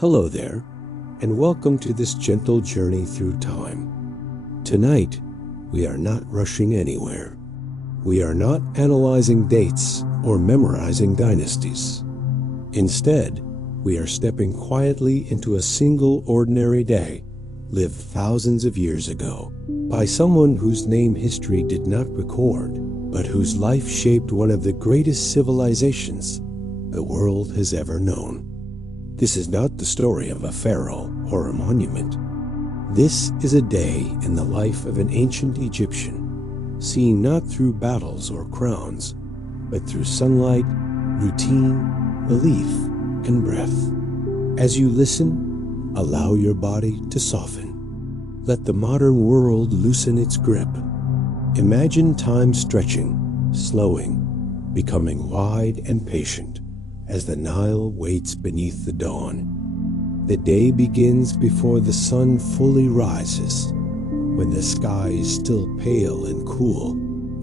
Hello there, and welcome to this gentle journey through time. Tonight, we are not rushing anywhere. We are not analyzing dates or memorizing dynasties. Instead, we are stepping quietly into a single ordinary day lived thousands of years ago by someone whose name history did not record, but whose life shaped one of the greatest civilizations the world has ever known. This is not the story of a pharaoh or a monument. This is a day in the life of an ancient Egyptian, seen not through battles or crowns, but through sunlight, routine, belief, and breath. As you listen, allow your body to soften. Let the modern world loosen its grip. Imagine time stretching, slowing, becoming wide and patient as the Nile waits beneath the dawn. The day begins before the sun fully rises, when the sky is still pale and cool,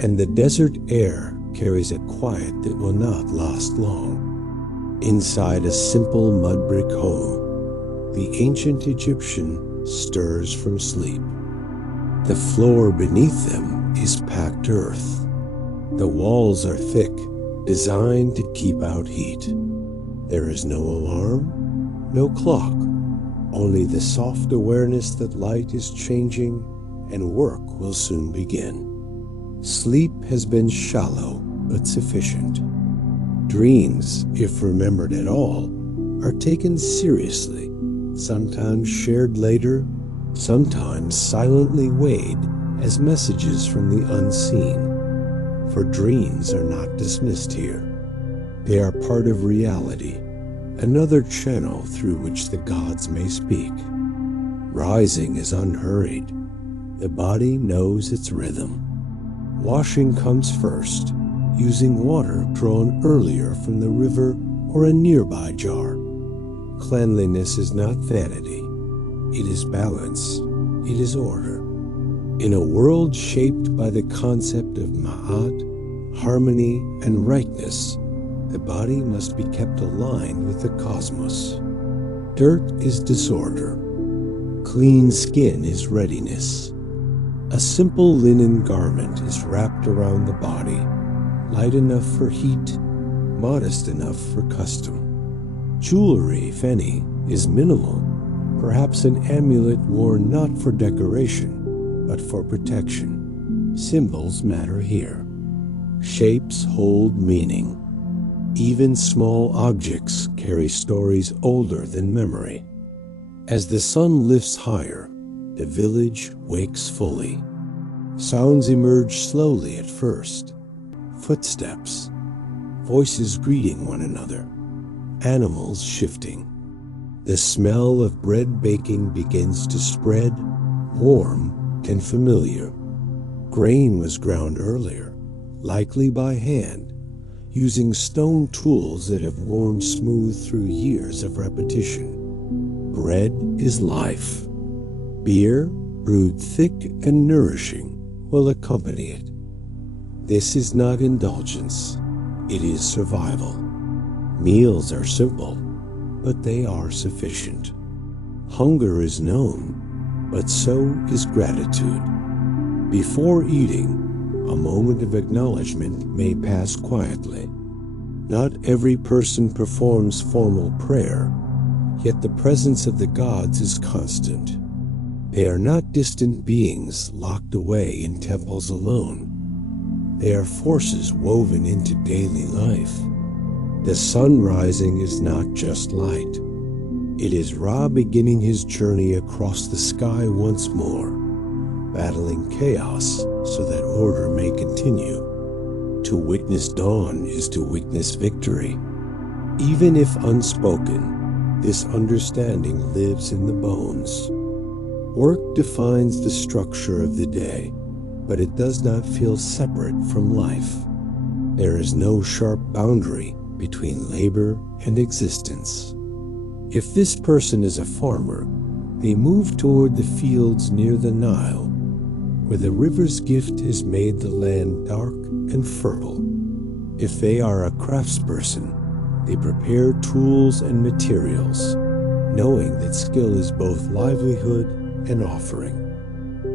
and the desert air carries a quiet that will not last long. Inside a simple mud brick home, the ancient Egyptian stirs from sleep. The floor beneath them is packed earth. The walls are thick, designed to keep out heat. There is no alarm, no clock, only the soft awareness that light is changing and work will soon begin. Sleep has been shallow but sufficient. Dreams, if remembered at all, are taken seriously, sometimes shared later, sometimes silently weighed as messages from the unseen. For dreams are not dismissed here. They are part of reality, another channel through which the gods may speak. Rising is unhurried. The body knows its rhythm. Washing comes first, using water drawn earlier from the river or a nearby jar. Cleanliness is not vanity. It is balance. It is order. In a world shaped by the concept of ma'at, harmony, and rightness, the body must be kept aligned with the cosmos. Dirt is disorder. Clean skin is readiness. A simple linen garment is wrapped around the body, light enough for heat, modest enough for custom. Jewelry, if any, is minimal, perhaps an amulet worn not for decoration, but for protection. Symbols matter here. Shapes hold meaning. Even small objects carry stories older than memory. As the sun lifts higher, the village wakes fully. Sounds emerge slowly at first. Footsteps, voices greeting one another, animals shifting. The smell of bread baking begins to spread, warm and familiar. Grain was ground earlier, likely by hand, using stone tools that have worn smooth through years of repetition. Bread is life. Beer, brewed thick and nourishing, will accompany it. This is not indulgence, it is survival. Meals are simple, but they are sufficient. Hunger is known, but so is gratitude. Before eating, a moment of acknowledgement may pass quietly. Not every person performs formal prayer, yet the presence of the gods is constant. They are not distant beings locked away in temples alone. They are forces woven into daily life. The sun rising is not just light. It is Ra beginning his journey across the sky once more, battling chaos so that order may continue. To witness dawn is to witness victory. Even if unspoken, this understanding lives in the bones. Work defines the structure of the day, but it does not feel separate from life. There is no sharp boundary between labor and existence. If this person is a farmer, they move toward the fields near the Nile, where the river's gift has made the land dark and fertile. If they are a craftsperson, they prepare tools and materials, knowing that skill is both livelihood and offering.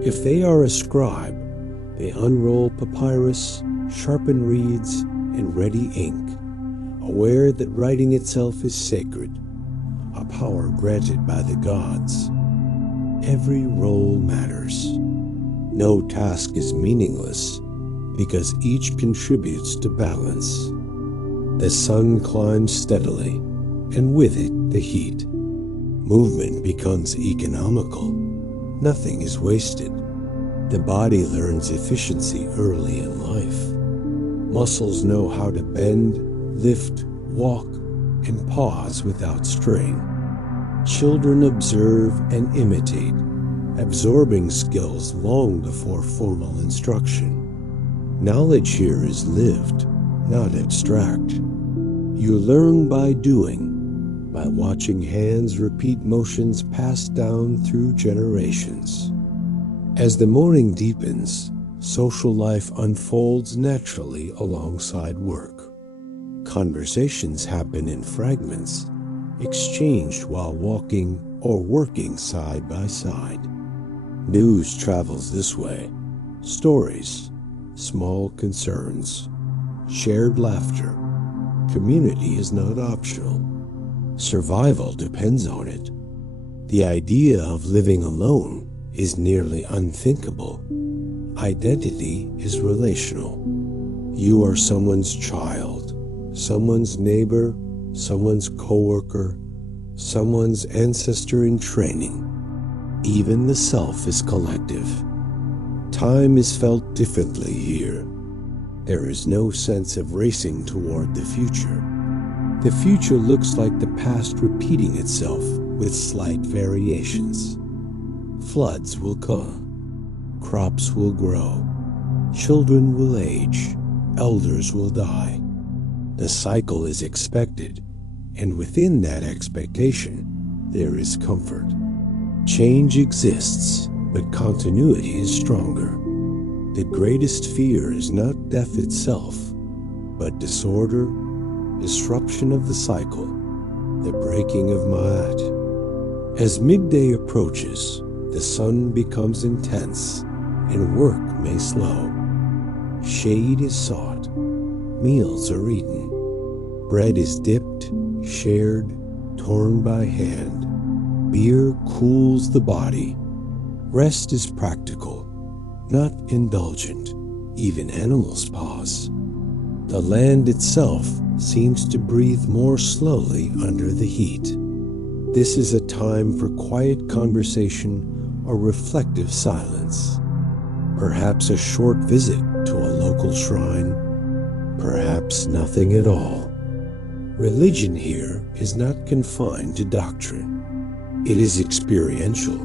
If they are a scribe, they unroll papyrus, sharpen reeds, and ready ink, aware that writing itself is sacred, a power granted by the gods. Every role matters. No task is meaningless because each contributes to balance. The sun climbs steadily, and with it the heat. Movement becomes economical. Nothing is wasted. The body learns efficiency early in life. Muscles know how to bend, lift, walk, and pause without strain. Children observe and imitate, absorbing skills long before formal instruction. Knowledge here is lived, not abstract. You learn by doing, by watching hands repeat motions passed down through generations. As the morning deepens, social life unfolds naturally alongside work. Conversations happen in fragments, exchanged while walking or working side by side. News travels this way. Stories, small concerns, shared laughter. Community is not optional. Survival depends on it. The idea of living alone is nearly unthinkable. Identity is relational. You are someone's child, someone's neighbor, someone's coworker, someone's ancestor in training. Even the self is collective. Time is felt differently here. There is no sense of racing toward the future. The future looks like the past repeating itself with slight variations. Floods will come. Crops will grow. Children will age. Elders will die. The cycle is expected, and within that expectation, there is comfort. Change exists, but continuity is stronger. The greatest fear is not death itself, but disorder, disruption of the cycle, the breaking of Ma'at. As midday approaches, the sun becomes intense, and work may slow. Shade is sought, meals are eaten. Bread is dipped, shared, torn by hand. Beer cools the body. Rest is practical, not indulgent. Even animals pause. The land itself seems to breathe more slowly under the heat. This is a time for quiet conversation or reflective silence. Perhaps a short visit to a local shrine. Perhaps nothing at all. Religion here is not confined to doctrine. It is experiential.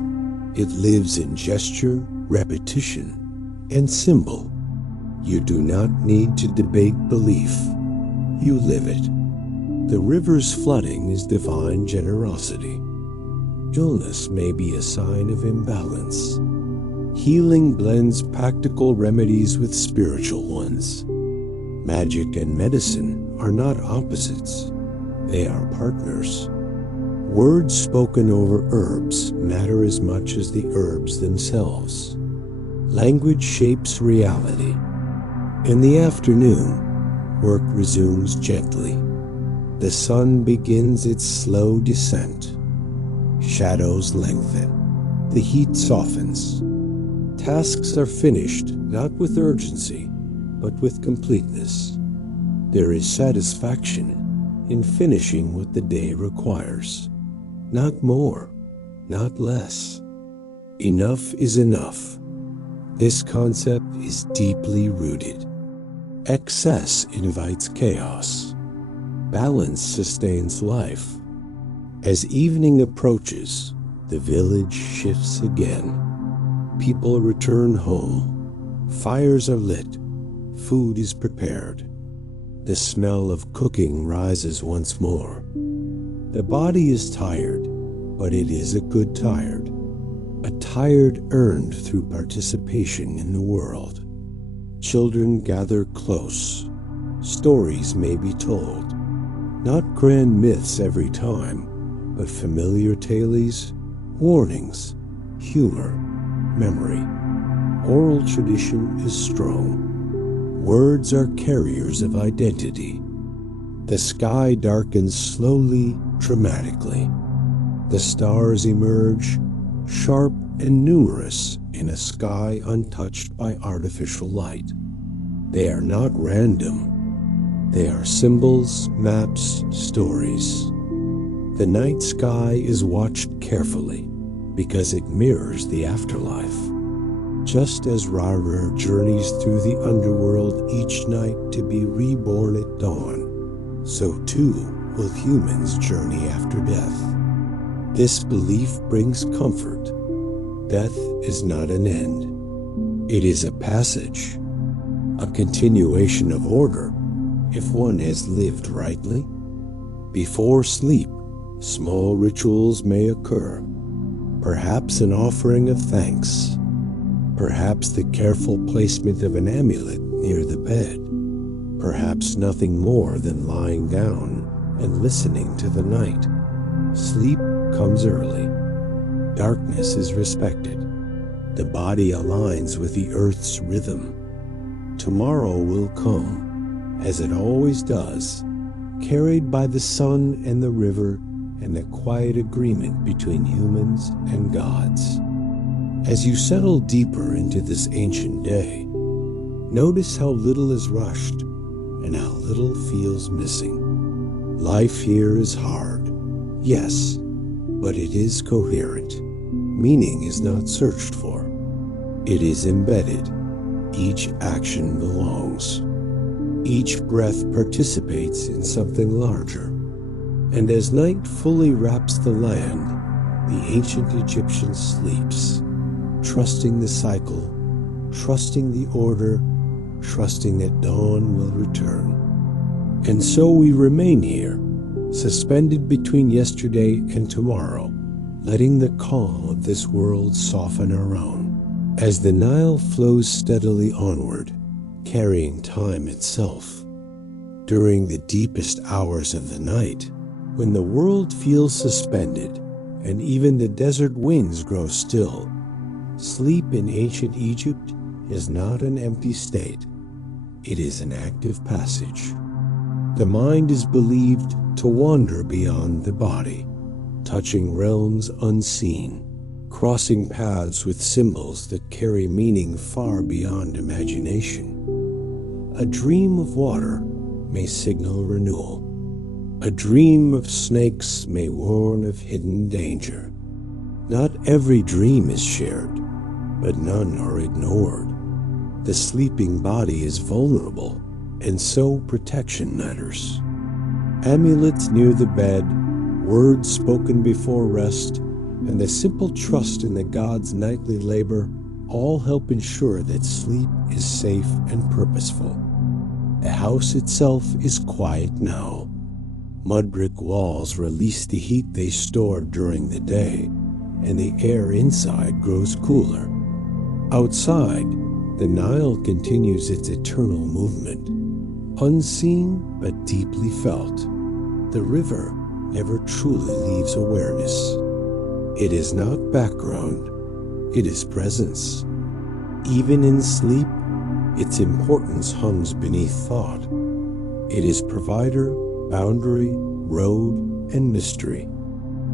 It lives in gesture, repetition, and symbol. You do not need to debate belief. You live it. The river's flooding is divine generosity. Illness may be a sign of imbalance. Healing blends practical remedies with spiritual ones. Magic and medicine are not opposites. They are partners. Words spoken over herbs matter as much as the herbs themselves. Language shapes reality. In the afternoon, work resumes gently. The sun begins its slow descent. Shadows lengthen. The heat softens. Tasks are finished not with urgency, but with completeness. There is satisfaction in finishing what the day requires. Not more, not less. Enough is enough. This concept is deeply rooted. Excess invites chaos. Balance sustains life. As evening approaches, the village shifts again. People return home. Fires are lit. Food is prepared. The smell of cooking rises once more. The body is tired, but it is a good tired. A tired earned through participation in the world. Children gather close. Stories may be told. Not grand myths every time, but familiar tales, warnings, humor, memory. Oral tradition is strong. Words are carriers of identity. The sky darkens slowly, dramatically. The stars emerge, sharp and numerous, in a sky untouched by artificial light. They are not random. They are symbols, maps, stories. The night sky is watched carefully because it mirrors the afterlife. Just as Rara journeys through the underworld each night to be reborn at dawn, so too will humans journey after death. This belief brings comfort. Death is not an end. It is a passage, a continuation of order if one has lived rightly. Before sleep, small rituals may occur, perhaps an offering of thanks, perhaps the careful placement of an amulet near the bed, perhaps nothing more than lying down and listening to the night. Sleep comes early. Darkness is respected. The body aligns with the earth's rhythm. Tomorrow will come, as it always does, carried by the sun and the river and the quiet agreement between humans and gods. As you settle deeper into this ancient day, notice how little is rushed and how little feels missing. Life here is hard, yes, but it is coherent. Meaning is not searched for. It is embedded. Each action belongs. Each breath participates in something larger. And as night fully wraps the land, the ancient Egyptian sleeps, trusting the cycle, trusting the order, trusting that dawn will return. And so we remain here, suspended between yesterday and tomorrow, letting the calm of this world soften our own. As the Nile flows steadily onward, carrying time itself. During the deepest hours of the night, when the world feels suspended and even the desert winds grow still, sleep in ancient Egypt is not an empty state. It is an active passage. The mind is believed to wander beyond the body, touching realms unseen, crossing paths with symbols that carry meaning far beyond imagination. A dream of water may signal renewal. A dream of snakes may warn of hidden danger. Not every dream is shared, but none are ignored. The sleeping body is vulnerable, and so protection matters. Amulets near the bed, words spoken before rest, and the simple trust in the gods' nightly labor all help ensure that sleep is safe and purposeful. The house itself is quiet now. Mud brick walls release the heat they stored during the day, and the air inside grows cooler. Outside, the Nile continues its eternal movement, unseen but deeply felt. The river never truly leaves awareness. It is not background, it is presence. Even in sleep, its importance hums beneath thought. It is provider, boundary, road, and mystery.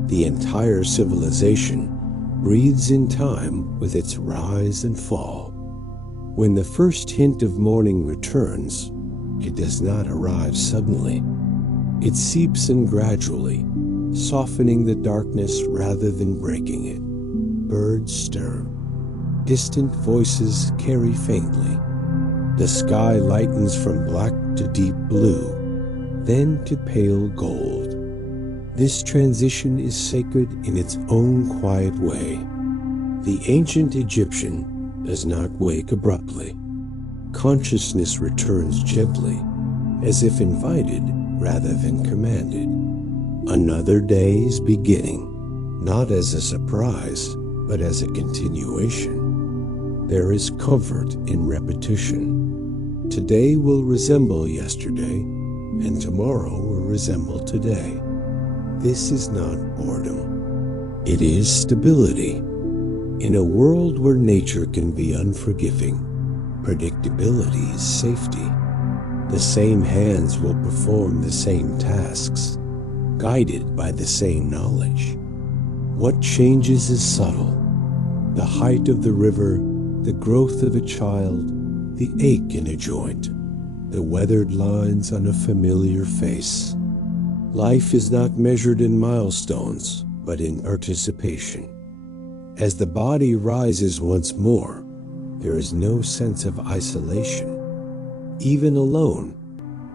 The entire civilization breathes in time with its rise and fall. When the first hint of morning returns, it does not arrive suddenly. It seeps in gradually, softening the darkness rather than breaking it. Birds stir. Distant voices carry faintly. The sky lightens from black to deep blue, then to pale gold. This transition is sacred in its own quiet way. The ancient Egyptian does not wake abruptly. Consciousness returns gently, as if invited rather than commanded. Another day is beginning, not as a surprise, but as a continuation. There is comfort in repetition. Today will resemble yesterday, and tomorrow will resemble today. This is not boredom. It is stability. In a world where nature can be unforgiving, predictability is safety. The same hands will perform the same tasks, guided by the same knowledge. What changes is subtle. The height of the river, the growth of a child, the ache in a joint, the weathered lines on a familiar face. Life is not measured in milestones, but in participation. As the body rises once more, there is no sense of isolation. Even alone,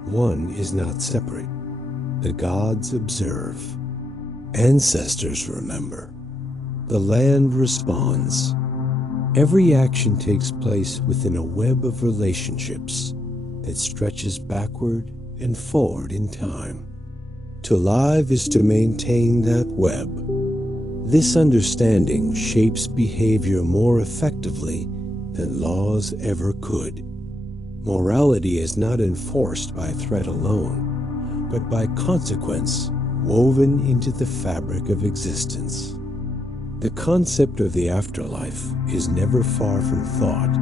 one is not separate. The gods observe. Ancestors remember. The land responds. Every action takes place within a web of relationships that stretches backward and forward in time. To live is to maintain that web. This understanding shapes behavior more effectively than laws ever could. Morality is not enforced by threat alone, but by consequence woven into the fabric of existence. The concept of the afterlife is never far from thought,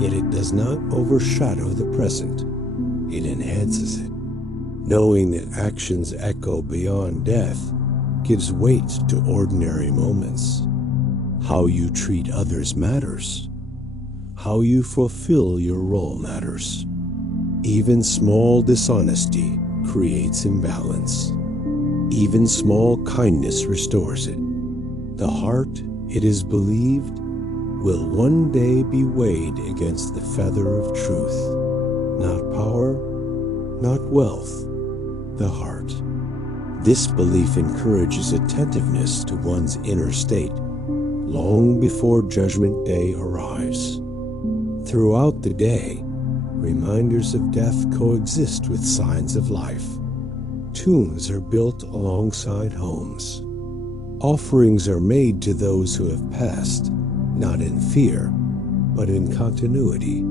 yet it does not overshadow the present. It enhances it. Knowing that actions echo beyond death gives weight to ordinary moments. How you treat others matters. How you fulfill your role matters. Even small dishonesty creates imbalance. Even small kindness restores it. The heart, it is believed, will one day be weighed against the feather of truth. Not power, not wealth, the heart. This belief encourages attentiveness to one's inner state long before Judgment Day arrives. Throughout the day, reminders of death coexist with signs of life. Tombs are built alongside homes. Offerings are made to those who have passed, not in fear, but in continuity.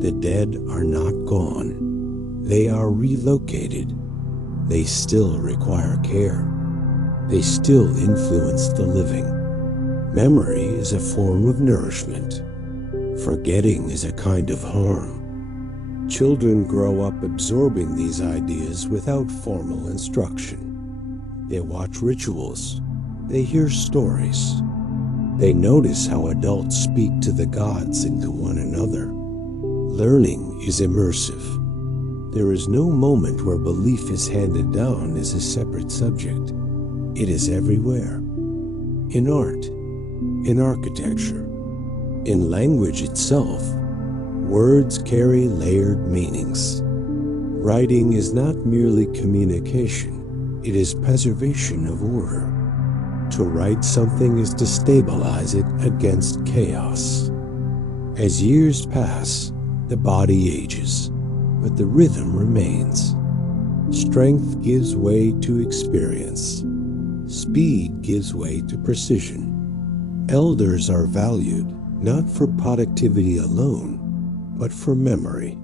The dead are not gone. They are relocated. They still require care. They still influence the living. Memory is a form of nourishment. Forgetting is a kind of harm. Children grow up absorbing these ideas without formal instruction. They watch rituals. They hear stories. They notice how adults speak to the gods and to one another. Learning is immersive. There is no moment where belief is handed down as a separate subject. It is everywhere. In art, in architecture, in language itself, words carry layered meanings. Writing is not merely communication, it is preservation of order. To write something is to stabilize it against chaos. As years pass, the body ages, but the rhythm remains. Strength gives way to experience. Speed gives way to precision. Elders are valued not for productivity alone, but for memory.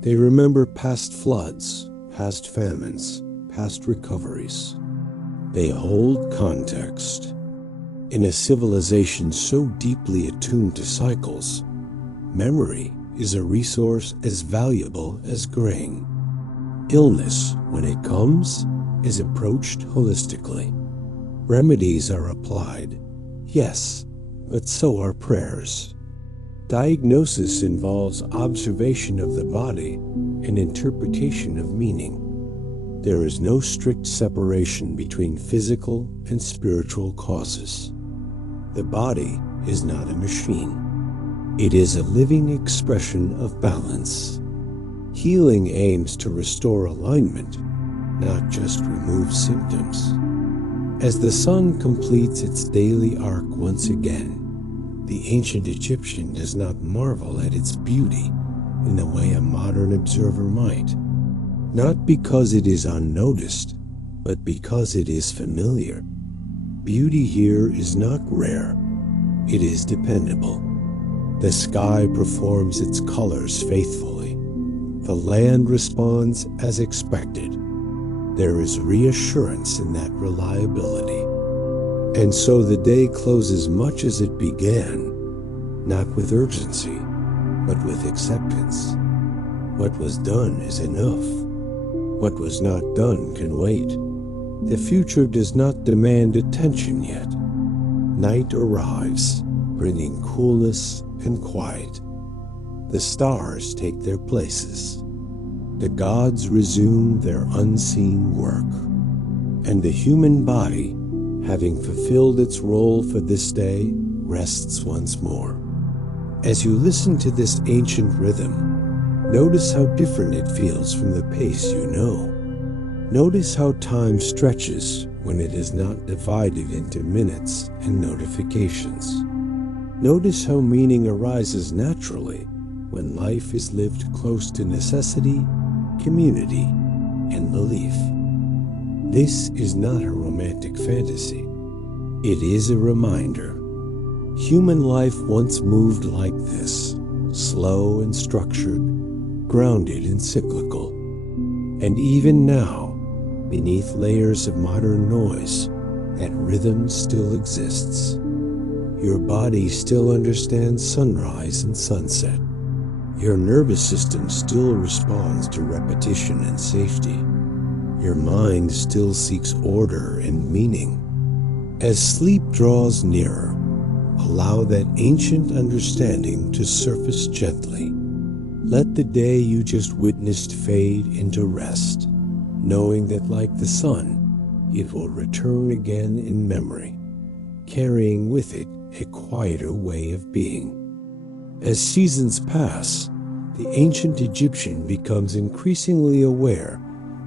They remember past floods, past famines, past recoveries. They hold context. In a civilization so deeply attuned to cycles, memory is a resource as valuable as grain. Illness, when it comes, is approached holistically. Remedies are applied, yes, but so are prayers. Diagnosis involves observation of the body and interpretation of meaning. There is no strict separation between physical and spiritual causes. The body is not a machine. It is a living expression of balance. Healing aims to restore alignment, not just remove symptoms. As the sun completes its daily arc once again, the ancient Egyptian does not marvel at its beauty in the way a modern observer might. Not because it is unnoticed, but because it is familiar. Beauty here is not rare. It is dependable. The sky performs its colors faithfully. The land responds as expected. there is reassurance in that reliability. And so the day closes much as it began, not with urgency, but with acceptance. What was done is enough. What was not done can wait. The future does not demand attention yet. Night arrives, bringing coolness and quiet. The stars take their places. The gods resume their unseen work. And the human body, having fulfilled its role for this day, rests once more. As you listen to this ancient rhythm, notice how different it feels from the pace you know. Notice how time stretches when it is not divided into minutes and notifications. Notice how meaning arises naturally when life is lived close to necessity, community, and belief. This is not a romantic fantasy. It is a reminder. Human life once moved like this, slow and structured, grounded and cyclical. And even now, beneath layers of modern noise, that rhythm still exists. Your body still understands sunrise and sunset. Your nervous system still responds to repetition and safety. Your mind still seeks order and meaning. As sleep draws nearer, allow that ancient understanding to surface gently. Let the day you just witnessed fade into rest, knowing that like the sun, it will return again in memory, carrying with it a quieter way of being. As seasons pass, the ancient Egyptian becomes increasingly aware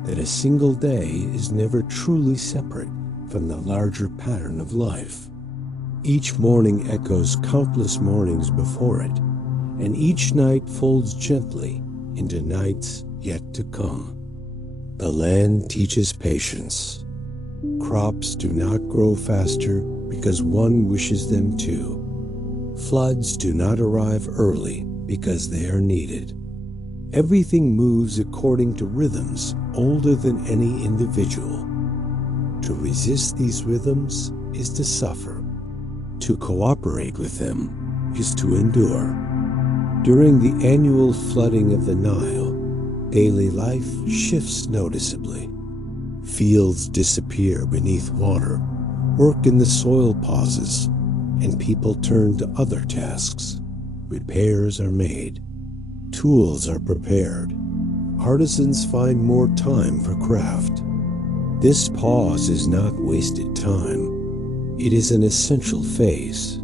that a single day is never truly separate from the larger pattern of life. Each morning echoes countless mornings before it, and each night folds gently into nights yet to come. The land teaches patience. Crops do not grow faster because one wishes them to. Floods do not arrive early because they are needed. Everything moves according to rhythms older than any individual. To resist these rhythms is to suffer. To cooperate with them is to endure. During the annual flooding of the Nile, daily life shifts noticeably. Fields disappear beneath water, work in the soil pauses, and people turn to other tasks. Repairs are made. Tools are prepared. Artisans find more time for craft. This pause is not wasted time. It is an essential phase.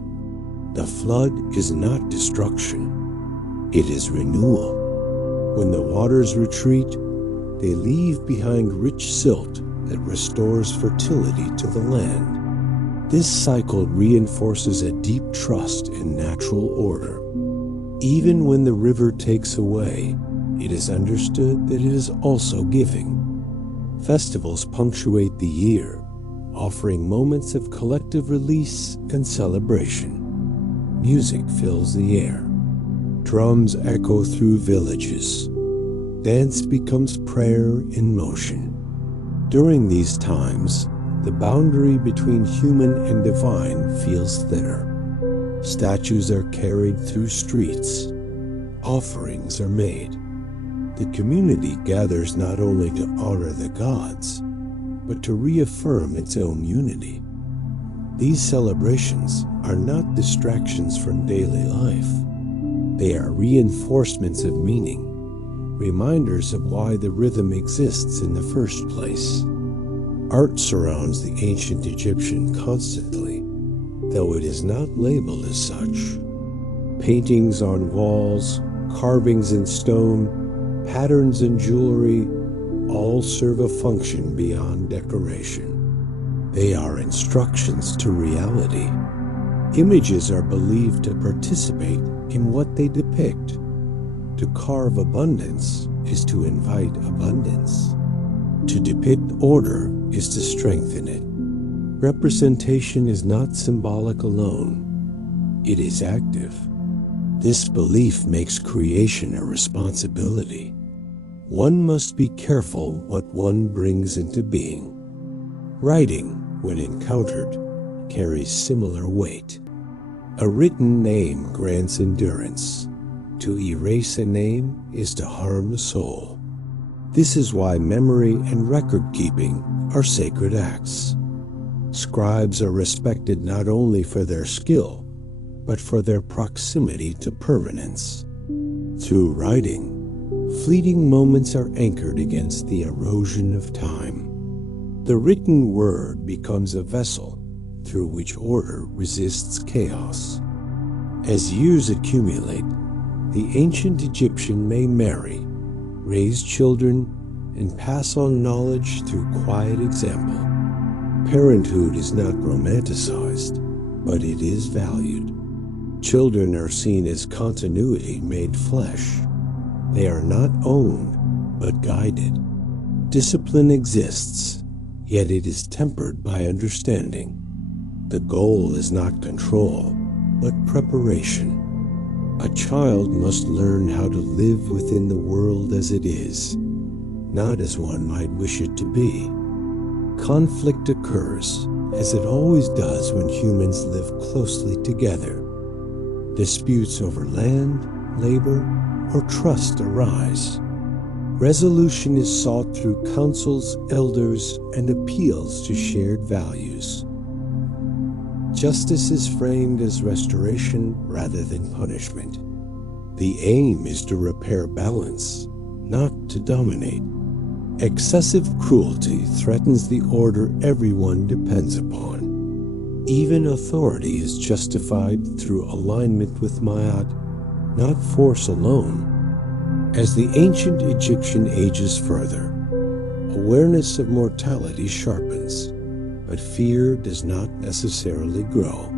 The flood is not destruction. It is renewal. When the waters retreat, they leave behind rich silt that restores fertility to the land. This cycle reinforces a deep trust in natural order. Even when the river takes away, it is understood that it is also giving. Festivals punctuate the year, offering moments of collective release and celebration. Music fills the air. Drums echo through villages. Dance becomes prayer in motion. During these times, the boundary between human and divine feels thinner. Statues are carried through streets. Offerings are made. The community gathers not only to honor the gods, but to reaffirm its own unity. These celebrations are not distractions from daily life. They are reinforcements of meaning, reminders of why the rhythm exists in the first place. Art surrounds the ancient Egyptian constantly, though it is not labeled as such. Paintings on walls, carvings in stone, patterns in jewelry, all serve a function beyond decoration. They are instructions to reality. Images are believed to participate in what they depict. To carve abundance is to invite abundance. To depict order is to strengthen it. Representation is not symbolic alone. It is active. This belief makes creation a responsibility. One must be careful what one brings into being. Writing, when encountered, carries similar weight. A written name grants endurance. To erase a name is to harm the soul. This is why memory and record-keeping are sacred acts. Scribes are respected not only for their skill, but for their proximity to permanence. Through writing, fleeting moments are anchored against the erosion of time. The written word becomes a vessel through which order resists chaos. As years accumulate, the ancient Egyptian may marry, raise children, and pass on knowledge through quiet example. Parenthood is not romanticized, but it is valued. Children are seen as continuity made flesh. They are not owned, but guided. Discipline exists, yet it is tempered by understanding. The goal is not control, but preparation. A child must learn how to live within the world as it is, not as one might wish it to be. Conflict occurs, as it always does when humans live closely together. Disputes over land, labor, or trust arise. Resolution is sought through councils, elders, and appeals to shared values. Justice is framed as restoration rather than punishment. The aim is to repair balance, not to dominate. Excessive cruelty threatens the order everyone depends upon. Even authority is justified through alignment with Ma'at, not force alone. As the ancient Egyptian ages further, awareness of mortality sharpens, but fear does not necessarily grow.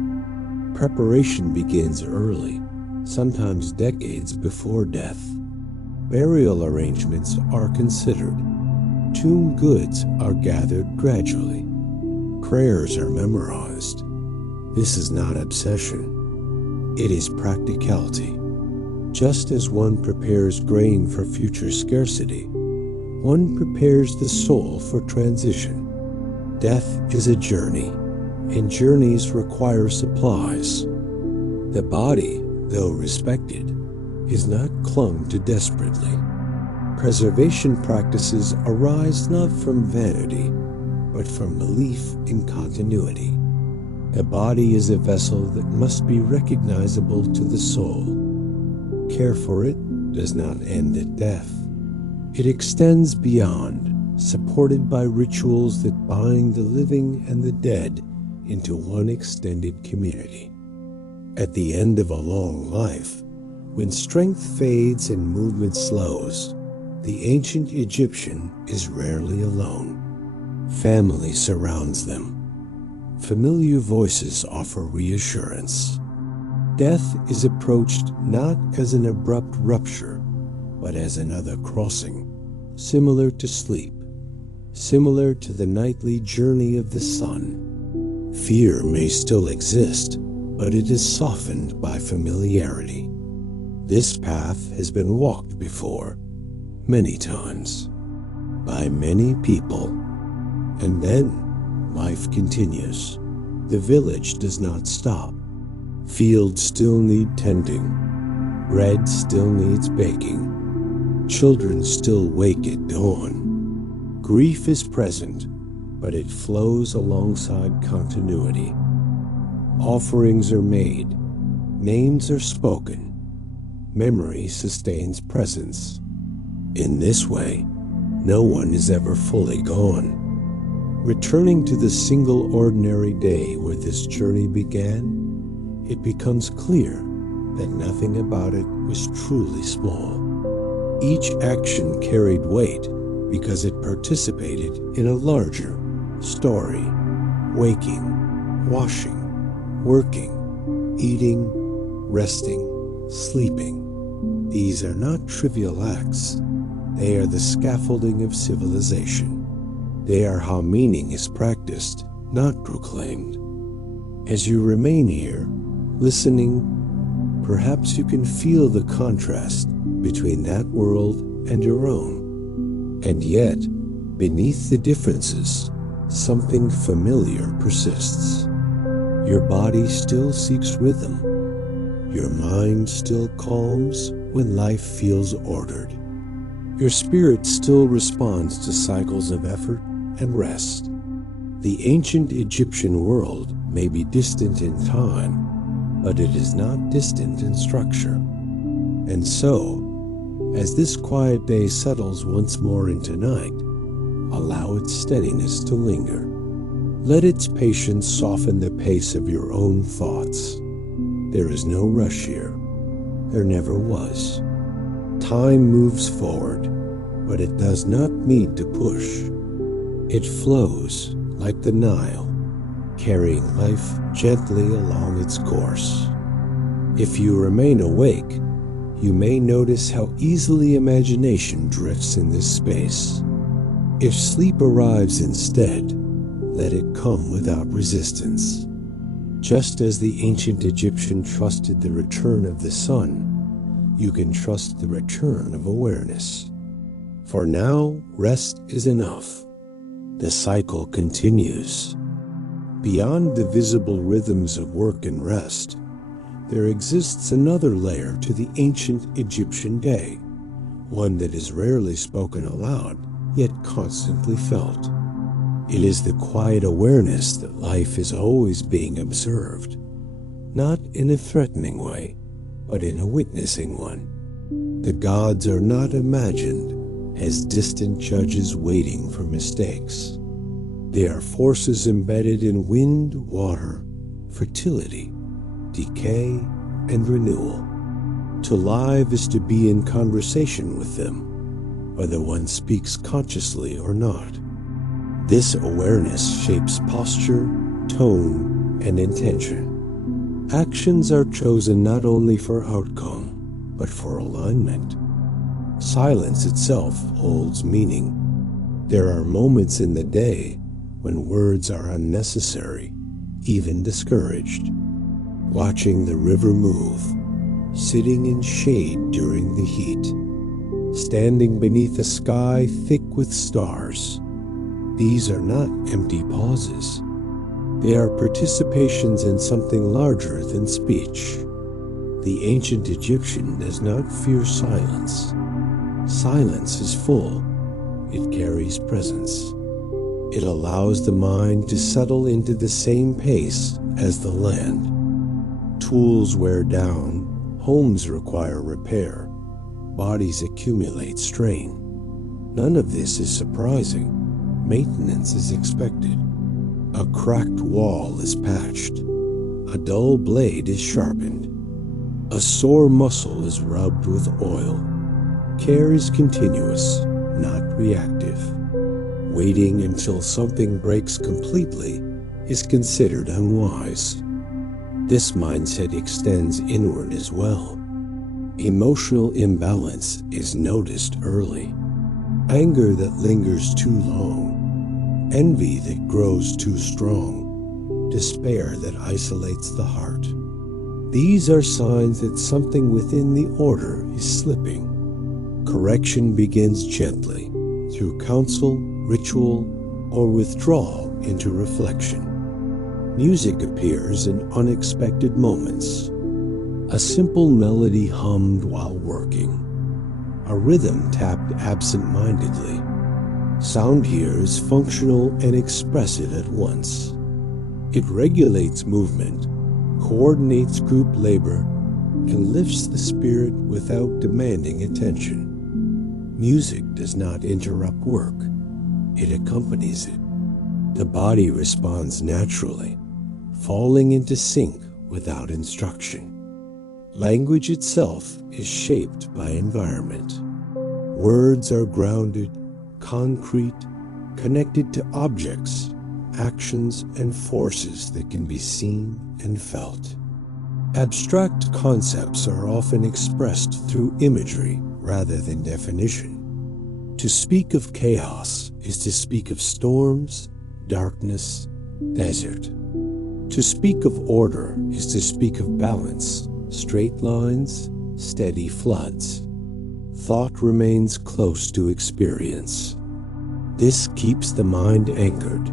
Preparation begins early, sometimes decades before death. Burial arrangements are considered. Tomb goods are gathered gradually. Prayers are memorized. This is not obsession. It is practicality. Just as one prepares grain for future scarcity, one prepares the soul for transition. Death is a journey, and journeys require supplies. The body, though respected, is not clung to desperately. Preservation practices arise not from vanity, but from belief in continuity. The body is a vessel that must be recognizable to the soul. Care for it does not end at death. It extends beyond, supported by rituals that bind the living and the dead into one extended community. At the end of a long life, when strength fades and movement slows, the ancient Egyptian is rarely alone. Family surrounds them. Familiar voices offer reassurance. Death is approached not as an abrupt rupture, but as another crossing, similar to sleep, similar to the nightly journey of the sun. Fear may still exist, but it is softened by familiarity. This path has been walked before, many times, by many people. And then life continues. The village does not stop. Fields still need tending. Bread still needs baking. Children still wake at dawn. Grief is present, but it flows alongside continuity. Offerings are made. Names are spoken. Memory sustains presence. In this way, no one is ever fully gone. Returning to the single ordinary day where this journey began, it becomes clear that nothing about it was truly small. Each action carried weight because it participated in a larger story. Waking, washing, working, eating, resting, sleeping. These are not trivial acts. They are the scaffolding of civilization. They are how meaning is practiced, not proclaimed. As you remain here, listening, perhaps you can feel the contrast between that world and your own. And yet, beneath the differences, something familiar persists. Your body still seeks rhythm. Your mind still calms when life feels ordered. Your spirit still responds to cycles of effort and rest. The ancient Egyptian world may be distant in time, but it is not distant in structure. And so, as this quiet day settles once more into night, allow its steadiness to linger. Let its patience soften the pace of your own thoughts. There is no rush here. There never was. Time moves forward, but it does not need to push. It flows like the Nile, carrying life gently along its course. If you remain awake, you may notice how easily imagination drifts in this space. If sleep arrives instead, let it come without resistance. Just as the ancient Egyptian trusted the return of the sun, you can trust the return of awareness. For now, rest is enough. The cycle continues. Beyond the visible rhythms of work and rest, there exists another layer to the ancient Egyptian day, one that is rarely spoken aloud, yet constantly felt. It is the quiet awareness that life is always being observed, not in a threatening way, but in a witnessing one. The gods are not imagined as distant judges waiting for mistakes. They are forces embedded in wind, water, fertility, decay, and renewal. To live is to be in conversation with them, whether one speaks consciously or not. This awareness shapes posture, tone, and intention. Actions are chosen not only for outcome, but for alignment. Silence itself holds meaning. There are moments in the day when words are unnecessary, even discouraged. Watching the river move, sitting in shade during the heat, standing beneath a sky thick with stars. These are not empty pauses. They are participations in something larger than speech. The ancient Egyptian does not fear silence. Silence is full. It carries presence. It allows the mind to settle into the same pace as the land. Tools wear down, homes require repair, bodies accumulate strain. None of this is surprising. Maintenance is expected. A cracked wall is patched. A dull blade is sharpened. A sore muscle is rubbed with oil. Care is continuous, not reactive. Waiting until something breaks completely is considered unwise. This mindset extends inward as well. Emotional imbalance is noticed early. Anger that lingers too long. Envy that grows too strong. Despair that isolates the heart. These are signs that something within the order is slipping. Correction begins gently, through counsel, ritual, or withdrawal into reflection. Music appears in unexpected moments. A simple melody hummed while working. A rhythm tapped absent-mindedly. Sound here is functional and expressive at once. It regulates movement, coordinates group labor, and lifts the spirit without demanding attention. Music does not interrupt work. It accompanies it. The body responds naturally, falling into sync without instruction. Language itself is shaped by environment. Words are grounded, concrete, connected to objects, actions, and forces that can be seen and felt. Abstract concepts are often expressed through imagery rather than definition. To speak of chaos is to speak of storms, darkness, desert. To speak of order is to speak of balance, straight lines, steady floods. thought remains close to experience. This keeps the mind anchored.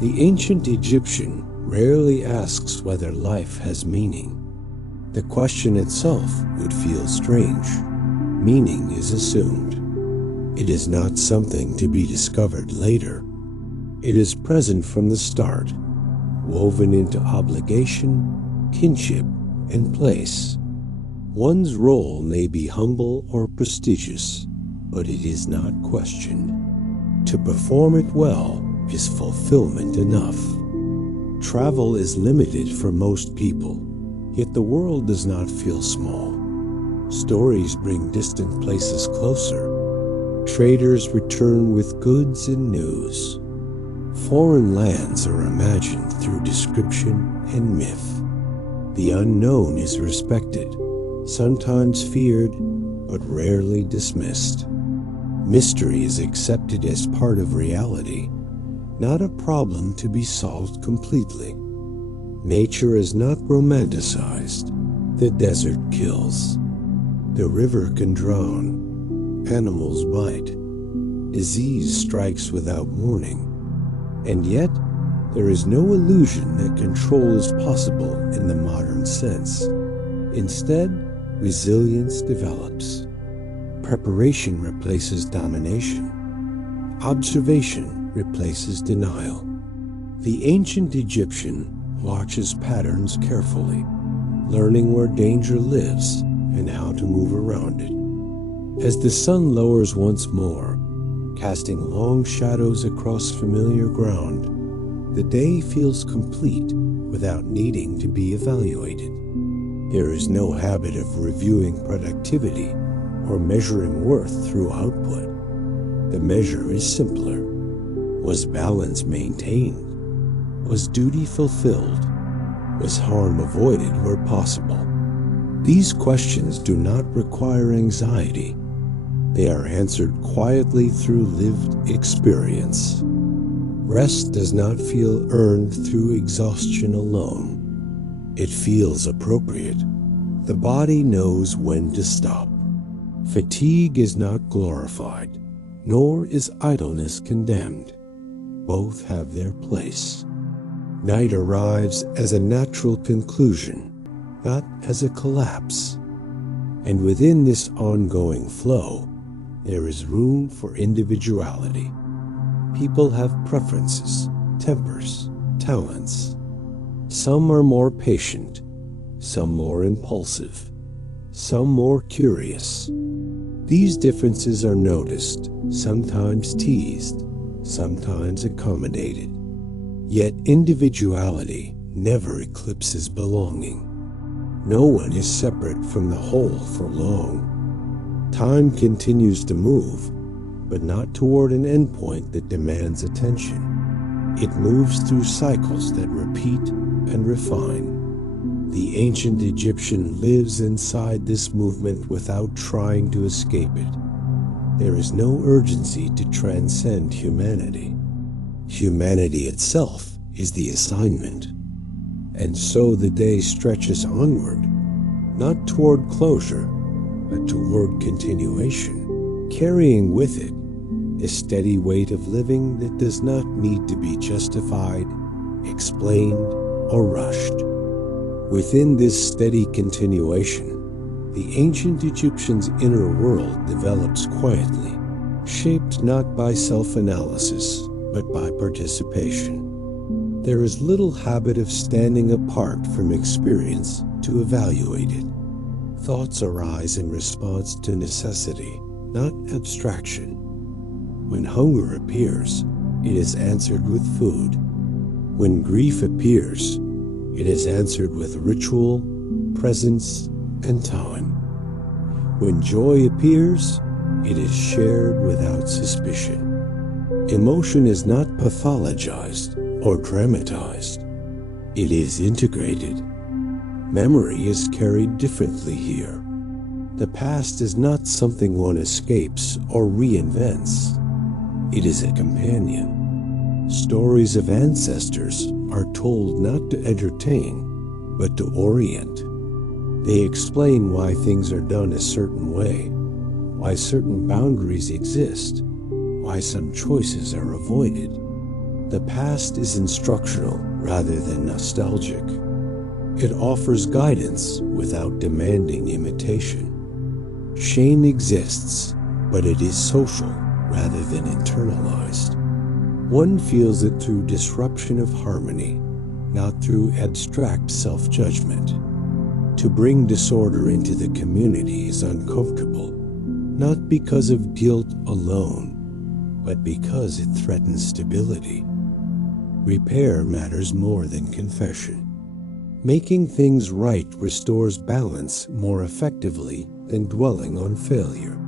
The ancient Egyptian rarely asks whether life has meaning. The question itself would feel strange. Meaning is assumed. It is not something to be discovered later. It is present from the start, woven into obligation, kinship, and place. One's role may be humble or prestigious, but it is not questioned. To perform it well is fulfillment enough. Travel is limited for most people, yet the world does not feel small. Stories bring distant places closer. Traders return with goods and news. Foreign lands are imagined through description and myth. The unknown is respected, sometimes feared, but rarely dismissed. Mystery is accepted as part of reality, not a problem to be solved completely. Nature is not romanticized. The desert kills. The river can drown. Animals bite. Disease strikes without warning. And yet, there is no illusion that control is possible in the modern sense. Instead, resilience develops. Preparation replaces domination. Observation replaces denial. The ancient Egyptian watches patterns carefully, learning where danger lives and how to move around it. As the sun lowers once more, casting long shadows across familiar ground, the day feels complete without needing to be evaluated. There is no habit of reviewing productivity or measuring worth through output. The measure is simpler. Was balance maintained? Was duty fulfilled? Was harm avoided where possible? These questions do not require anxiety. They are answered quietly through lived experience. Rest does not feel earned through exhaustion alone. It feels appropriate. The body knows when to stop. Fatigue is not glorified, nor is idleness condemned. Both have their place. Night arrives as a natural conclusion, not as a collapse. And within this ongoing flow, there is room for individuality. People have preferences, tempers, talents. Some are more patient, some more impulsive, some more curious. These differences are noticed, sometimes teased, sometimes accommodated. Yet individuality never eclipses belonging. No one is separate from the whole for long. Time continues to move, but not toward an endpoint that demands attention. It moves through cycles that repeat and refine. The ancient Egyptian lives inside this movement without trying to escape it. There is no urgency to transcend humanity. Humanity itself is the assignment. And so the day stretches onward, not toward closure, but toward continuation, carrying with it a steady weight of living that does not need to be justified, explained, or rushed. Within this steady continuation, the ancient Egyptian's inner world develops quietly, shaped not by self-analysis, but by participation. There is little habit of standing apart from experience to evaluate it. Thoughts arise in response to necessity, not abstraction. When hunger appears, it is answered with food. When grief appears, it is answered with ritual, presence, and time. When joy appears, it is shared without suspicion. Emotion is not pathologized or dramatized. It is integrated. Memory is carried differently here. The past is not something one escapes or reinvents. It is a companion. Stories of ancestors are told not to entertain, but to orient. They explain why things are done a certain way, why certain boundaries exist, why some choices are avoided. The past is instructional rather than nostalgic. It offers guidance without demanding imitation. Shame exists, but it is social rather than internalized. One feels it through disruption of harmony, not through abstract self-judgment. To bring disorder into the community is uncomfortable, not because of guilt alone, but because it threatens stability. Repair matters more than confession. Making things right restores balance more effectively than dwelling on failure.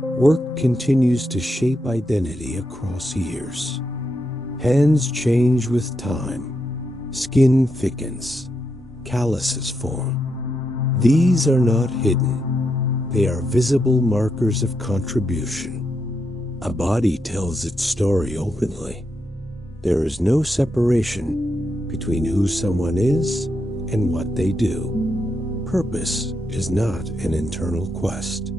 Work continues to shape identity across years. Hands change with time. Skin thickens. Calluses form. These are not hidden. They are visible markers of contribution. A body tells its story openly. There is no separation between who someone is and what they do. Purpose is not an internal quest.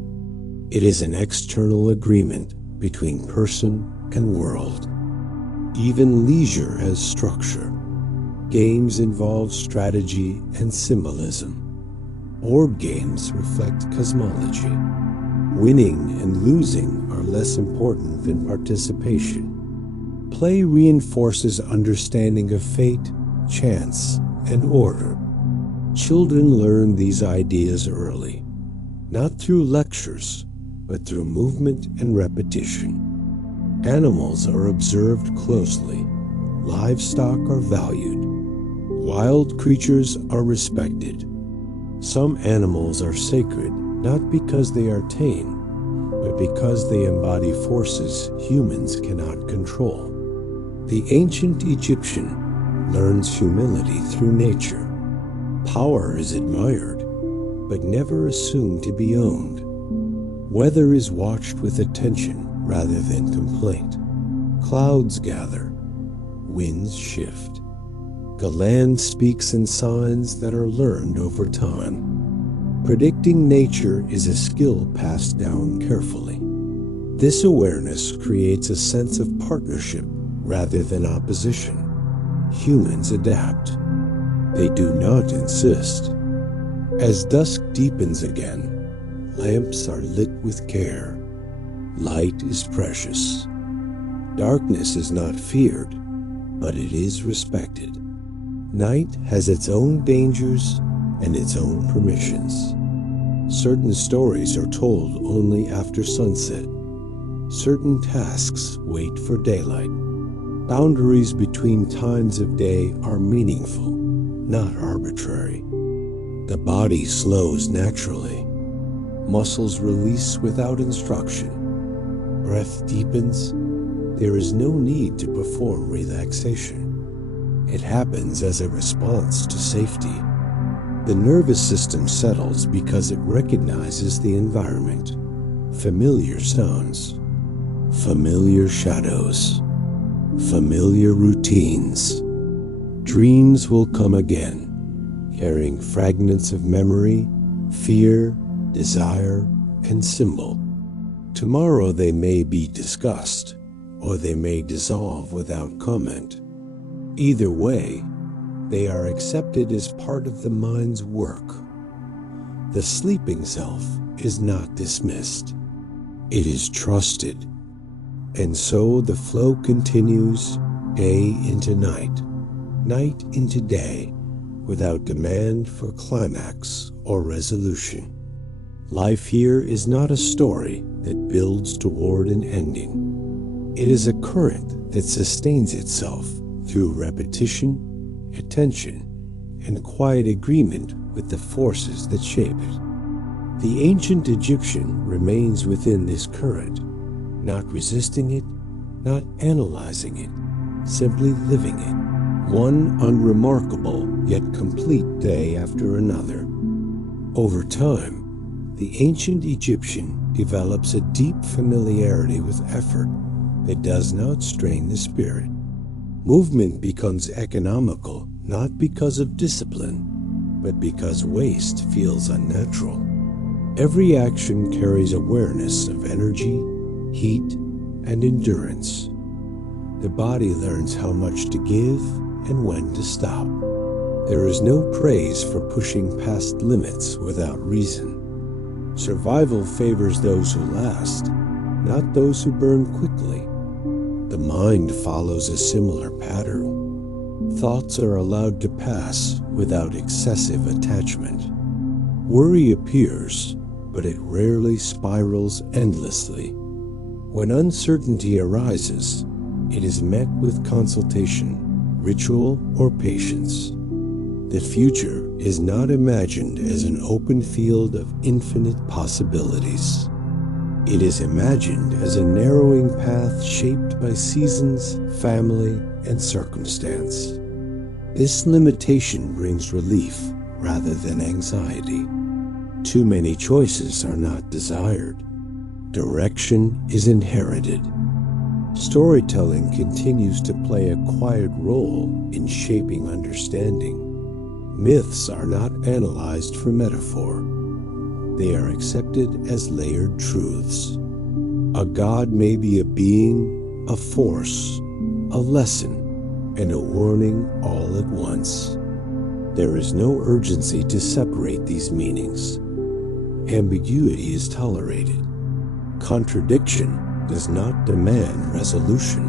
It is an external agreement between person and world. Even leisure has structure. Games involve strategy and symbolism. Board games reflect cosmology. Winning and losing are less important than participation. Play reinforces understanding of fate, chance, and order. Children learn these ideas early, not through lectures, but through movement and repetition. Animals are observed closely. Livestock are valued. Wild creatures are respected. Some animals are sacred not because they are tame, but because they embody forces humans cannot control. The ancient Egyptian learns humility through nature. Power is admired, but never assumed to be owned. Weather is watched with attention rather than complaint. Clouds gather, winds shift. The land speaks in signs that are learned over time. Predicting nature is a skill passed down carefully. This awareness creates a sense of partnership rather than opposition. Humans adapt. They do not insist. As dusk deepens again, lamps are lit with care. Light is precious. Darkness is not feared, but it is respected. Night has its own dangers and its own permissions. Certain stories are told only after sunset. Certain tasks wait for daylight. Boundaries between times of day are meaningful, not arbitrary. The body slows naturally. Muscles release without instruction. Breath deepens. There is no need to perform relaxation. It happens as a response to safety. The nervous system settles because it recognizes the environment. Familiar sounds, familiar shadows, familiar routines. Dreams will come again, carrying fragments of memory, fear, desire, and symbol. Tomorrow they may be discussed, or they may dissolve without comment. Either way, they are accepted as part of the mind's work. The sleeping self is not dismissed. It is trusted. And so the flow continues, day into night, night into day, without demand for climax or resolution. Life here is not a story that builds toward an ending. It is a current that sustains itself through repetition, attention, and quiet agreement with the forces that shape it. The ancient Egyptian remains within this current, not resisting it, not analyzing it, simply living it, one unremarkable yet complete day after another. Over time, the ancient Egyptian develops a deep familiarity with effort that does not strain the spirit. Movement becomes economical not because of discipline, but because waste feels unnatural. Every action carries awareness of energy, heat, and endurance. The body learns how much to give and when to stop. There is no praise for pushing past limits without reason. Survival favors those who last, not those who burn quickly. The mind follows a similar pattern. Thoughts are allowed to pass without excessive attachment. Worry appears, but it rarely spirals endlessly. When uncertainty arises, it is met with consultation, ritual, or patience. The future is not imagined as an open field of infinite possibilities. It is imagined as a narrowing path shaped by seasons, family, and circumstance. This limitation brings relief rather than anxiety. Too many choices are not desired. Direction is inherited. Storytelling continues to play a quiet role in shaping understanding. Myths are not analyzed for metaphor. They are accepted as layered truths. A god may be a being, a force, a lesson, and a warning all at once. There is no urgency to separate these meanings. Ambiguity is tolerated. Contradiction does not demand resolution.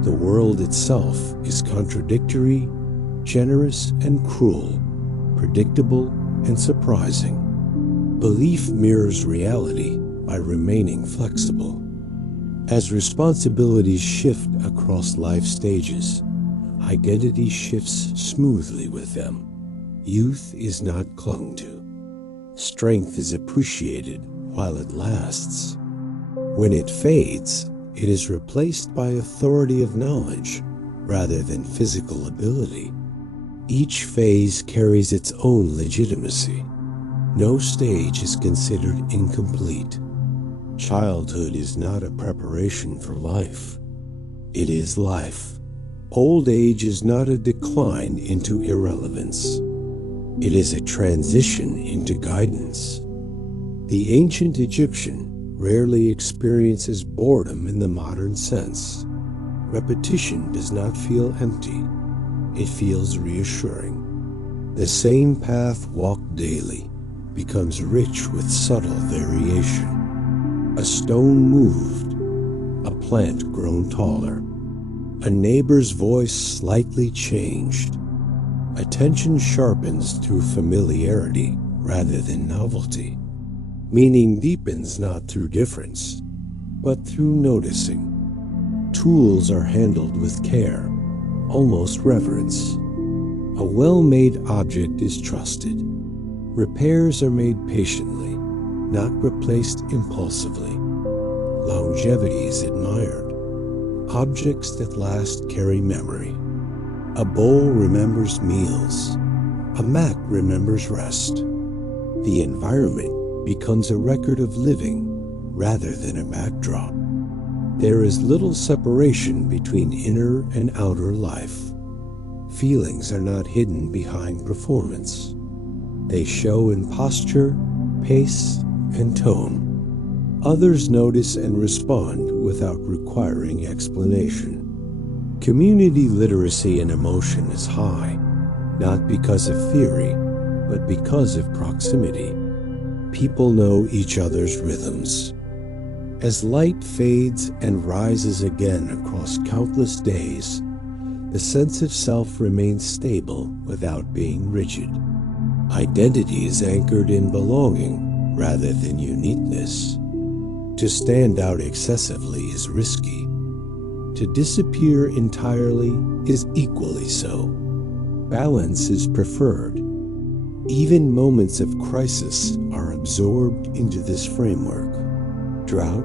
The world itself is contradictory, generous and cruel, predictable and surprising. Belief mirrors reality by remaining flexible. As responsibilities shift across life stages, identity shifts smoothly with them. Youth is not clung to. Strength is appreciated while it lasts. When it fades, it is replaced by authority of knowledge rather than physical ability. Each phase carries its own legitimacy. No stage is considered incomplete. Childhood is not a preparation for life. It is life. Old age is not a decline into irrelevance. It is a transition into guidance. The ancient Egyptian rarely experiences boredom in the modern sense. Repetition does not feel empty. It feels reassuring. The same path walked daily becomes rich with subtle variation. A stone moved, a plant grown taller, a neighbor's voice slightly changed. Attention sharpens through familiarity rather than novelty. Meaning deepens not through difference, but through noticing. Tools are handled with care, almost reverence. A well-made object is trusted. Repairs are made patiently, not replaced impulsively. Longevity is admired. Objects that last carry memory. A bowl remembers meals. A mat remembers rest. The environment becomes a record of living rather than a backdrop. There is little separation between inner and outer life. Feelings are not hidden behind performance. They show in posture, pace, and tone. Others notice and respond without requiring explanation. Community literacy in emotion is high, not because of theory, but because of proximity. People know each other's rhythms. As light fades and rises again across countless days, the sense of self remains stable without being rigid. Identity is anchored in belonging rather than uniqueness. To stand out excessively is risky. To disappear entirely is equally so. Balance is preferred. Even moments of crisis are absorbed into this framework. Drought,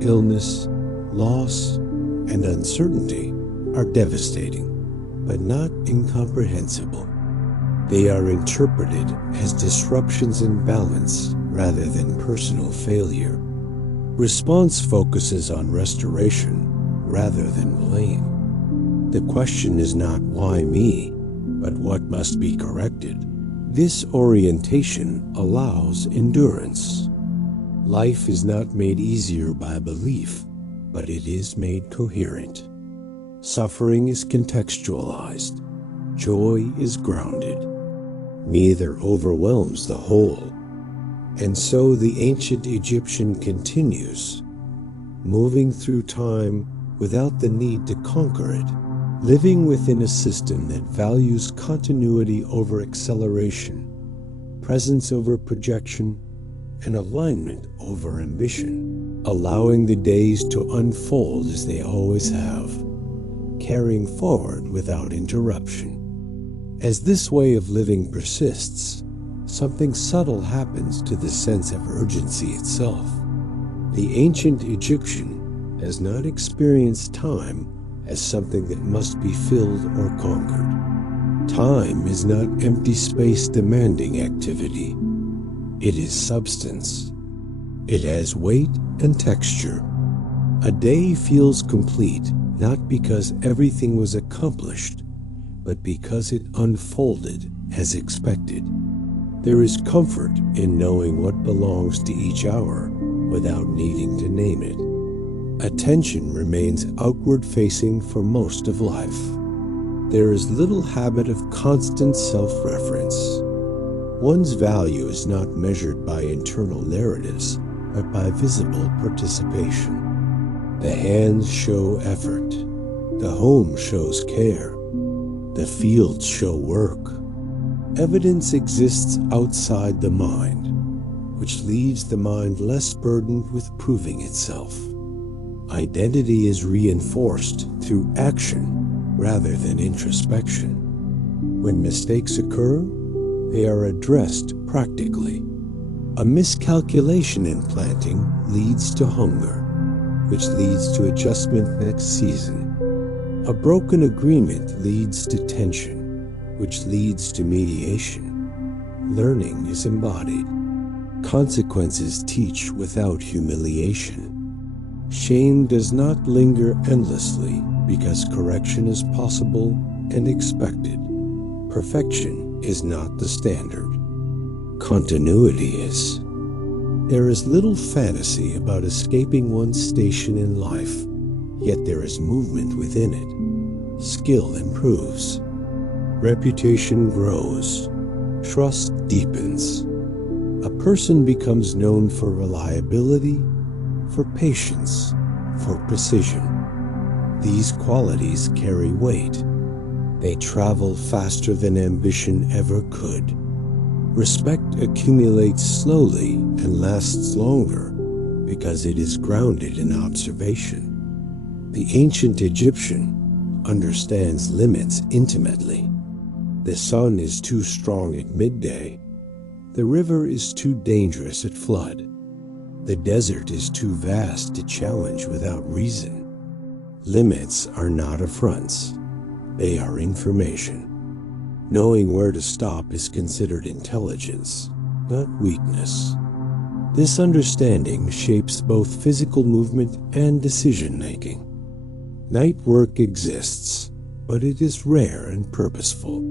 illness, loss, and uncertainty are devastating, but not incomprehensible. They are interpreted as disruptions in balance rather than personal failure. Response focuses on restoration rather than blame. The question is not why me, but what must be corrected. This orientation allows endurance. Life is not made easier by belief, but it is made coherent. Suffering is contextualized. Joy is grounded. Neither overwhelms the whole. And so the ancient Egyptian continues, moving through time without the need to conquer it, living within a system that values continuity over acceleration, presence over projection, and alignment over ambition, allowing the days to unfold as they always have, carrying forward without interruption. As this way of living persists, something subtle happens to the sense of urgency itself. The ancient Egyptian has not experienced time as something that must be filled or conquered. Time is not empty space demanding activity. It is substance. It has weight and texture. A day feels complete not because everything was accomplished, but because it unfolded as expected. There is comfort in knowing what belongs to each hour without needing to name it. Attention remains outward-facing for most of life. There is little habit of constant self-reference. One's value is not measured by internal narratives, but by visible participation. The hands show effort. The home shows care. The fields show work. Evidence exists outside the mind, which leaves the mind less burdened with proving itself. Identity is reinforced through action rather than introspection. When mistakes occur, they are addressed practically. A miscalculation in planting leads to hunger, which leads to adjustment next season. A broken agreement leads to tension, which leads to mediation. Learning is embodied. Consequences teach without humiliation. Shame does not linger endlessly because correction is possible and expected. Perfection is not the standard. Continuity is. There is little fantasy about escaping one's station in life, yet there is movement within it. Skill improves. Reputation grows. Trust deepens. A person becomes known for reliability, for patience, for precision. These qualities carry weight. They travel faster than ambition ever could. Respect accumulates slowly and lasts longer because it is grounded in observation. The ancient Egyptian understands limits intimately. The sun is too strong at midday. The river is too dangerous at flood. The desert is too vast to challenge without reason. Limits are not affronts. They are information. Knowing where to stop is considered intelligence, not weakness. This understanding shapes both physical movement and decision-making. Night work exists, but it is rare and purposeful.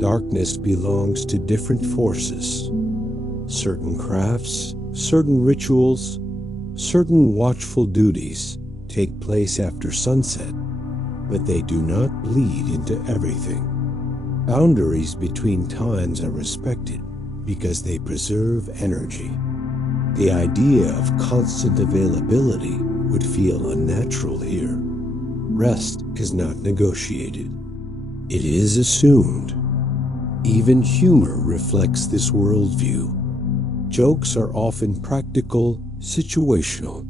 Darkness belongs to different forces. Certain crafts, certain rituals, certain watchful duties take place after sunset, but they do not bleed into everything. Boundaries between times are respected because they preserve energy. The idea of constant availability would feel unnatural here. Rest is not negotiated. It is assumed. Even humor reflects this worldview. Jokes are often practical, situational,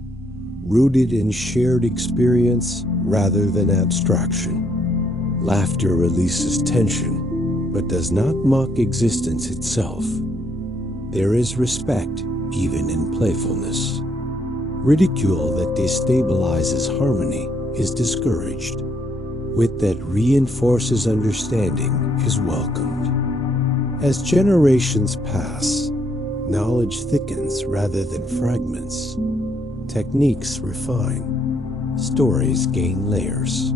rooted in shared experience rather than abstraction. Laughter releases tension, but does not mock existence itself. There is respect even in playfulness. Ridicule that destabilizes harmony is discouraged. Wit that reinforces understanding is welcomed. As generations pass, knowledge thickens rather than fragments. Techniques refine. Stories gain layers.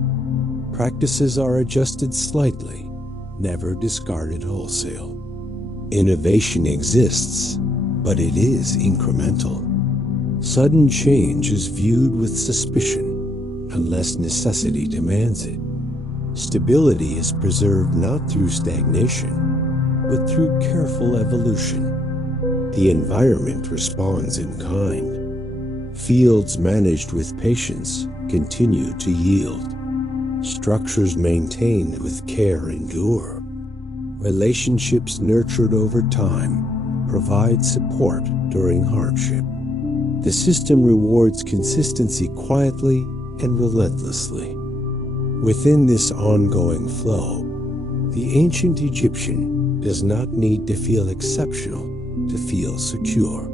Practices are adjusted slightly, never discarded wholesale. Innovation exists, but it is incremental. Sudden change is viewed with suspicion unless necessity demands it. Stability is preserved not through stagnation, but through careful evolution. The environment responds in kind. Fields managed with patience continue to yield. Structures maintained with care endure. Relationships nurtured over time provide support during hardship. The system rewards consistency quietly and relentlessly. Within this ongoing flow, the ancient Egyptian does not need to feel exceptional to feel secure.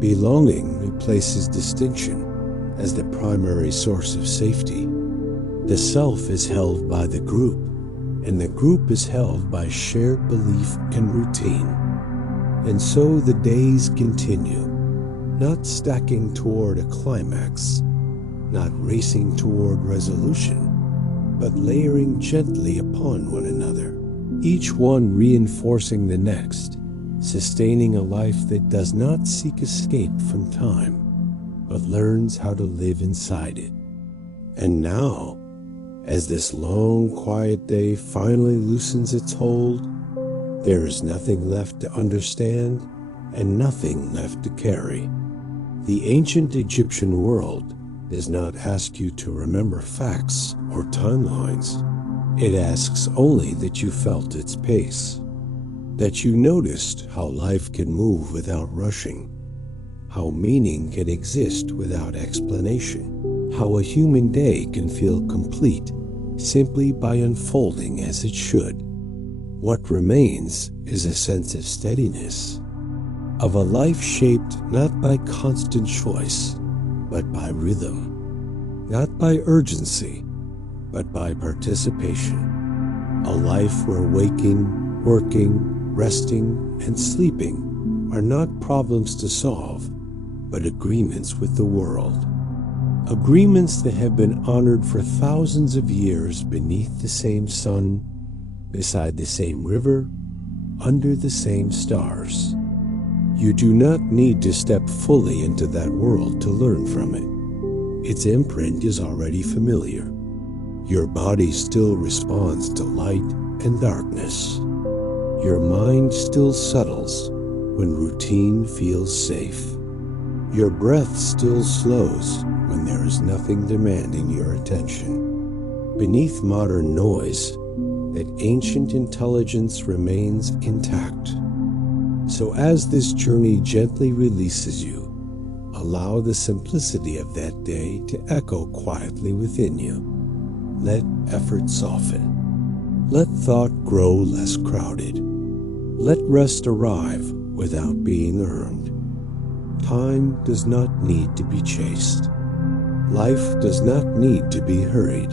Belonging replaces distinction as the primary source of safety. The self is held by the group, and the group is held by shared belief and routine. And so the days continue, not stacking toward a climax, not racing toward resolution, but layering gently upon one another, each one reinforcing the next, sustaining a life that does not seek escape from time, but learns how to live inside it. And now, as this long, quiet day finally loosens its hold, there is nothing left to understand and nothing left to carry. The ancient Egyptian world does not ask you to remember facts or timelines. It asks only that you felt its pace, that you noticed how life can move without rushing, how meaning can exist without explanation, how a human day can feel complete simply by unfolding as it should. What remains is a sense of steadiness, of a life shaped not by constant choice, but by rhythm, not by urgency, but by participation. A life where waking, working, resting, and sleeping are not problems to solve, but agreements with the world. Agreements that have been honored for thousands of years beneath the same sun, beside the same river, under the same stars. You do not need to step fully into that world to learn from it. Its imprint is already familiar. Your body still responds to light and darkness. Your mind still settles when routine feels safe. Your breath still slows when there is nothing demanding your attention. Beneath modern noise, that ancient intelligence remains intact. So as this journey gently releases you, allow the simplicity of that day to echo quietly within you. Let effort soften. Let thought grow less crowded. Let rest arrive without being earned. Time does not need to be chased. Life does not need to be hurried.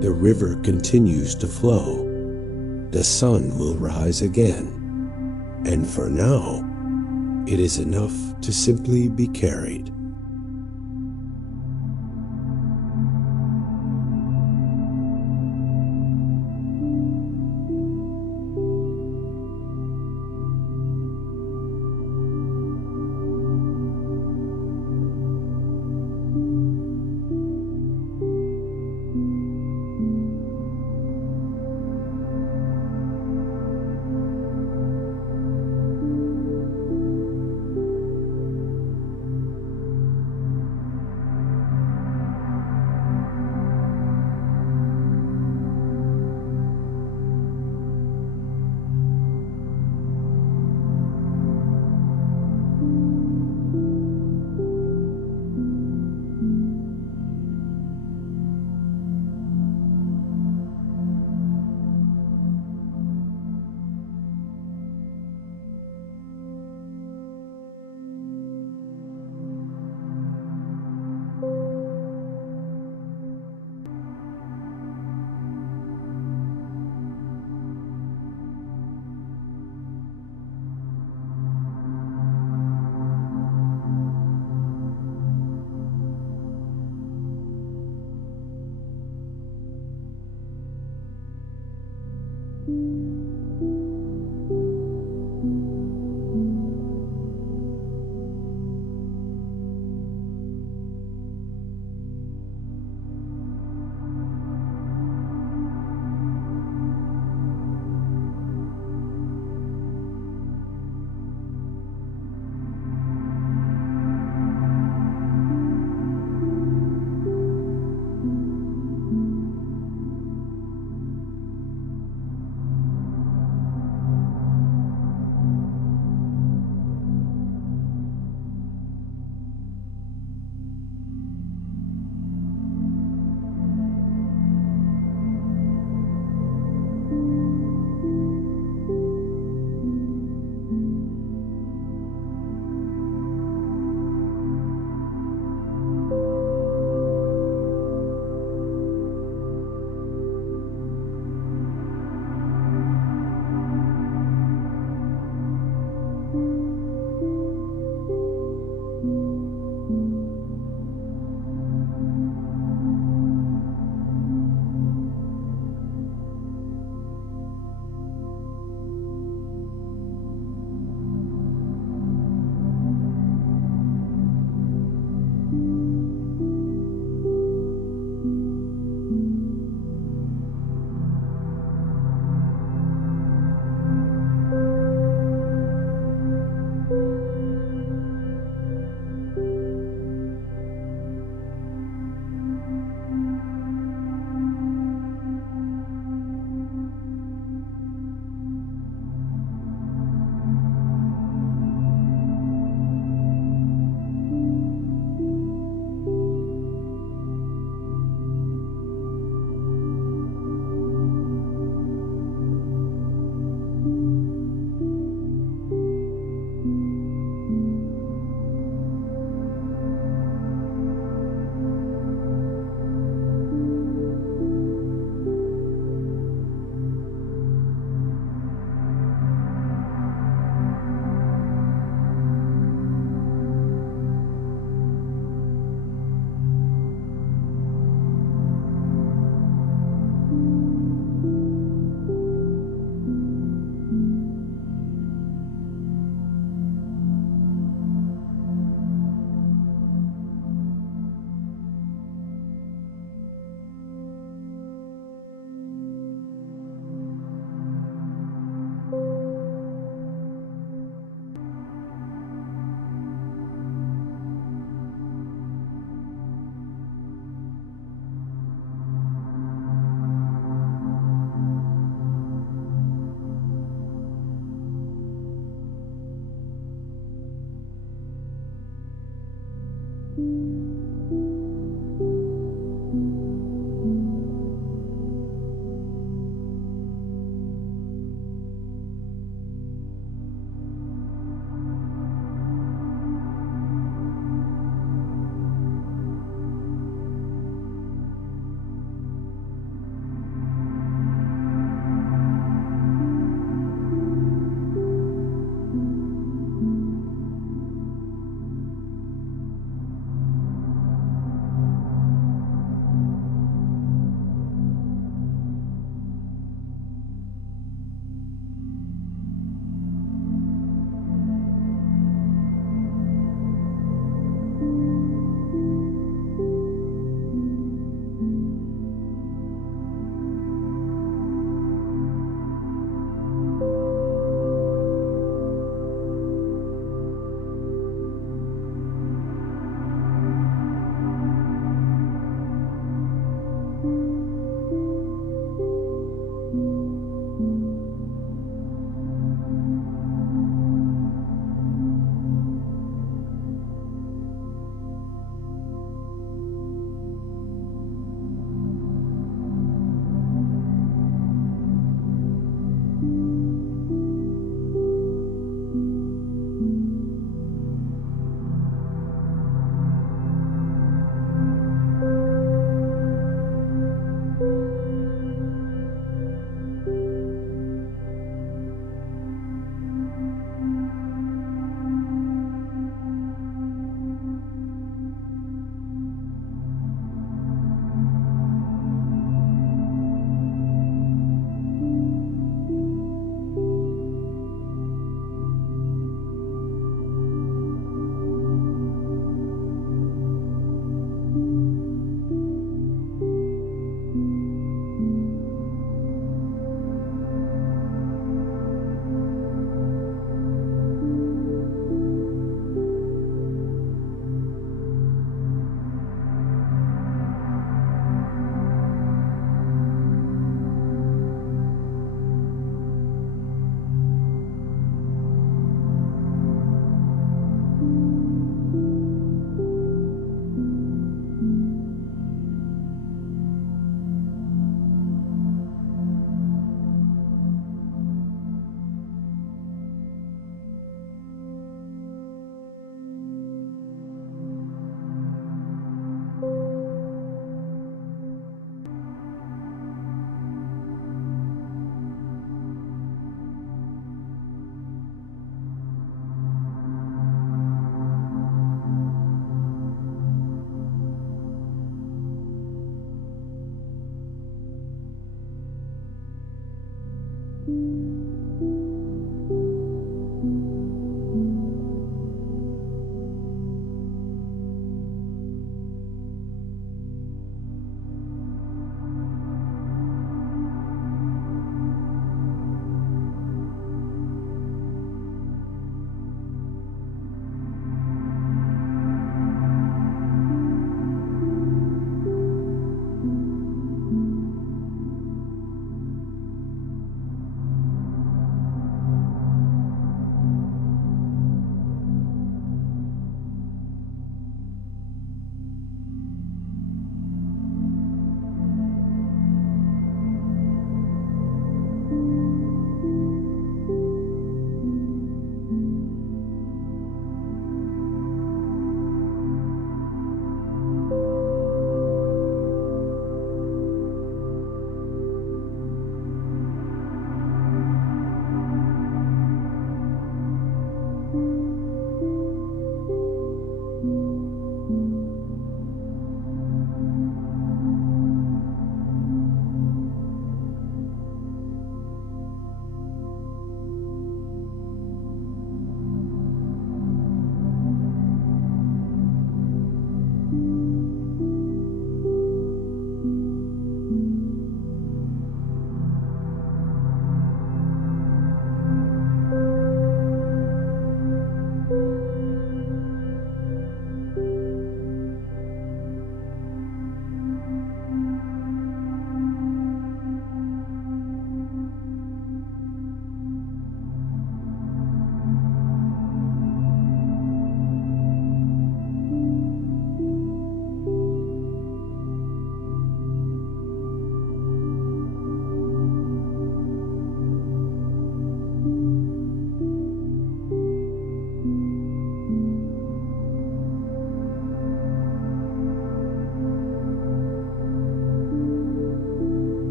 The river continues to flow. The sun will rise again. And for now, it is enough to simply be carried.